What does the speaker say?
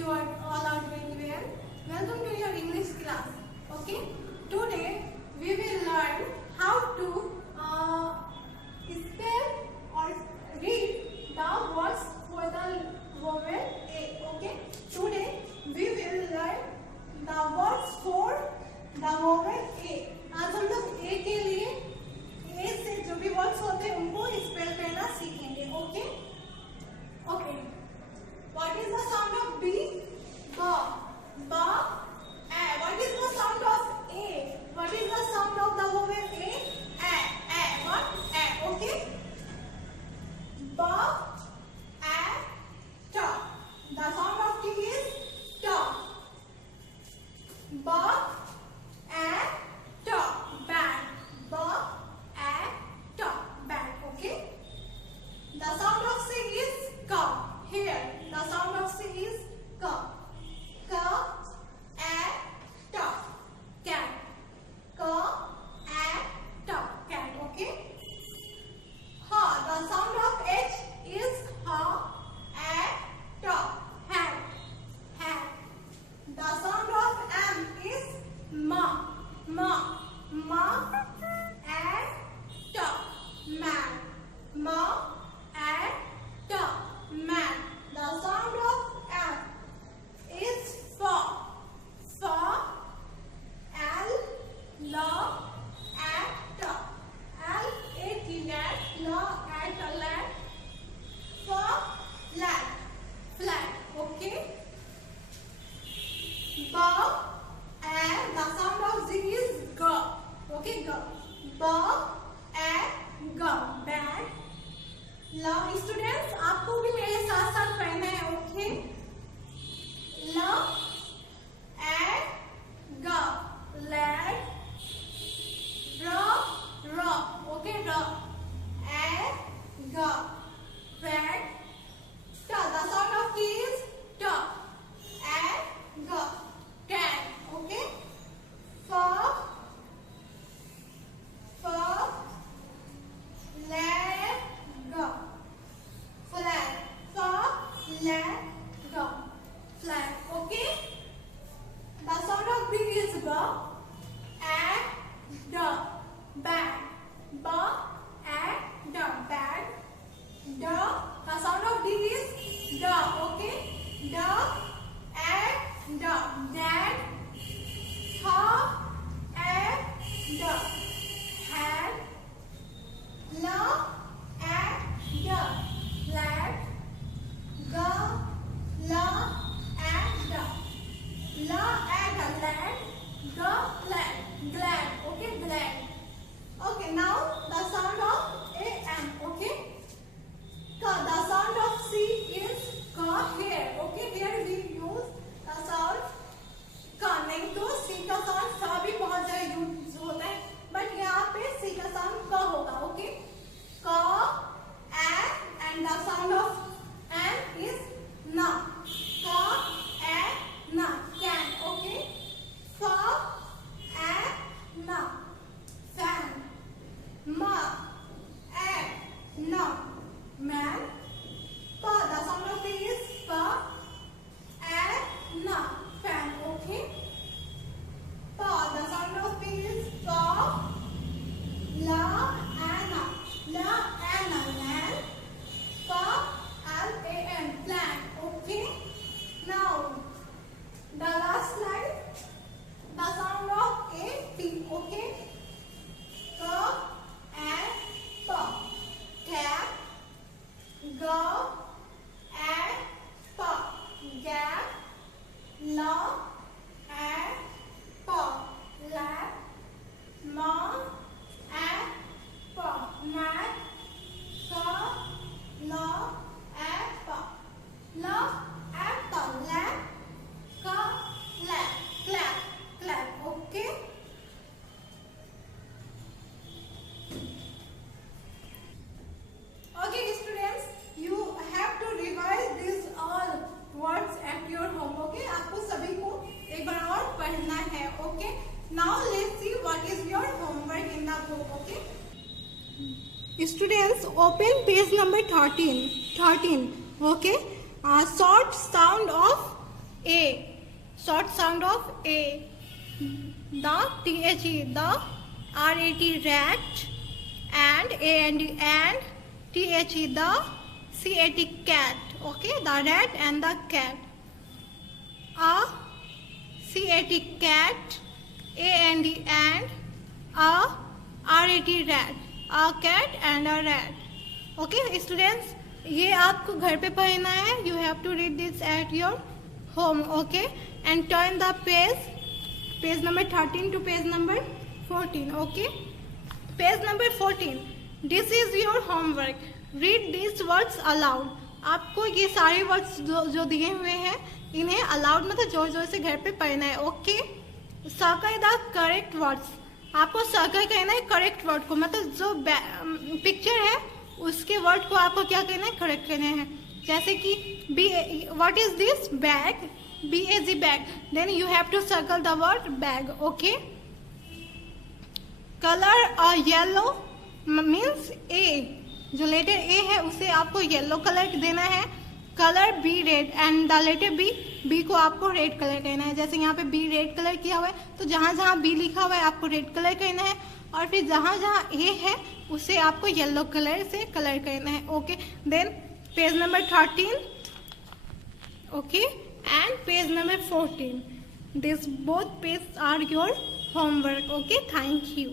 you are all are doing well. Welcome to your English class. Okay. Today we will learn how to spell or read the words for the vowel A. Okay. Today we will learn the words for the vowel A. आज हम लोग A के लिए A से जो भी words होते हैं उनको स्पेल करना सीखेंगे. Okay. Okay. What is the sound of B? Ba. Ba. A. What is the sound of A? What is the sound of the vowel A? A. A. What? A. Okay. Ba. A. Ta. The sound of T is ta. Ba. A. Ta. Bat. Ba. A. Ta. Bat. Okay. The sound of C is ka. Here. The sound of C is ka. Ka. A. Ta. Cat. Ka. A. Ta. Cat. Okay. Ha. The sound of H is ha. A. Ta. Hat. Hat. The sound of M is ma. Ma. Ma. A. Ta. Man. Ma. A. Ta. Man. The sound of F is fa. Fa. L. La. At. L. At. Lat. La. At. Lat. Fa. Lat. Flat. Okay. Ba. And the sound of Z is ga. Okay. Ga. Ba. And ga. Bad. ला students आपको भी मेरे साथ साथ पढ़ना है. Okay. ला and गा. लैड. र. ओके. र. एंड गा. रैड. ट. The sound of T is ट. एंड गा. कैट. ओके. फ. Lad. Go. Flag. Flag. Go. Flag. Okay. The sound of B is B. And D. Bad. B. And D. Bad. D. The sound of D is D. Okay. D. And D. Dad. Ha. And D. Had. La. And the lad. Ga. La. And the la and the lad. Ga. Lad. Glad. Okay. Glad. Okay. Now the sound of A M. Okay. Ka. The sound of C is ka. Here. Okay. Here we use the sound का. नहीं तो C का sound सा भी बहुत जगह use होता है, बट यहाँ पे C का sound का होगा. ओके. का. And the sound of N is na. Ka. Na. Can. Okay. Fa. Na. Fan. Ma. Na. Man. Pa. The sound of P is pa. Na. Fan. Okay. Pa. The sound of P is pa. La. Anna. La. Anna. Land. L-A-N. Plant. Okay. Now the last line. The sound of A. T. Okay. Ka and pa. Cap. Ga and pa. Gap. La and pa. Lap. Ma and pa. Mat. Ka. La and pa. La and pa. Lap. Ka. Lap. Clap. Clap. Okay. Okay students, you have to revise these all words at your home. Okay. आपको सभी को एक बार और पढ़ना है. Okay. Now let's see what is your homework in the book. Okay. Students, open page number 13. Okay. Short sound of A. Short sound of A. The THE, the RAT, rat, and AND, and THE, the CAT, cat. Okay, the rat and the cat. A CAT, cat, AND, and a RAT, rat. A cat and a rat. Okay, students, ये आपको घर पे पढ़ना है. You have to read this at your home. Okay, and turn the page number 13 to page number 14. Okay, page number 14. This is your homework. Read these words aloud. आपको ये सारे words जो दिए हुए हैं इन्हें अलाउड मतलब जोर जोर से घर पे पढ़ना है. Okay, circle the correct words. आपको सर्कल कहना है करेक्ट वर्ड को, मतलब जो पिक्चर है उसके वर्ड को आपको क्या कहना है, करेक्ट कहना है. जैसे कि what is this, bag, BAG, bag. Then you have to circle the word bag. Okay, colour yellow means A, जो लेटर ए है उसे आपको येलो कलर देना है. Colour B red and the letter B को आपको रेड कलर कहना है. जैसे यहाँ पे बी रेड कलर किया हुआ है तो जहाँ जहाँ बी लिखा हुआ है आपको रेड कलर कहना है, और फिर जहाँ जहाँ ए है उसे आपको येलो कलर से कलर करना है. Okay, then page number 13. Okay, and page number 14. This both page are your homework. Okay, thank you.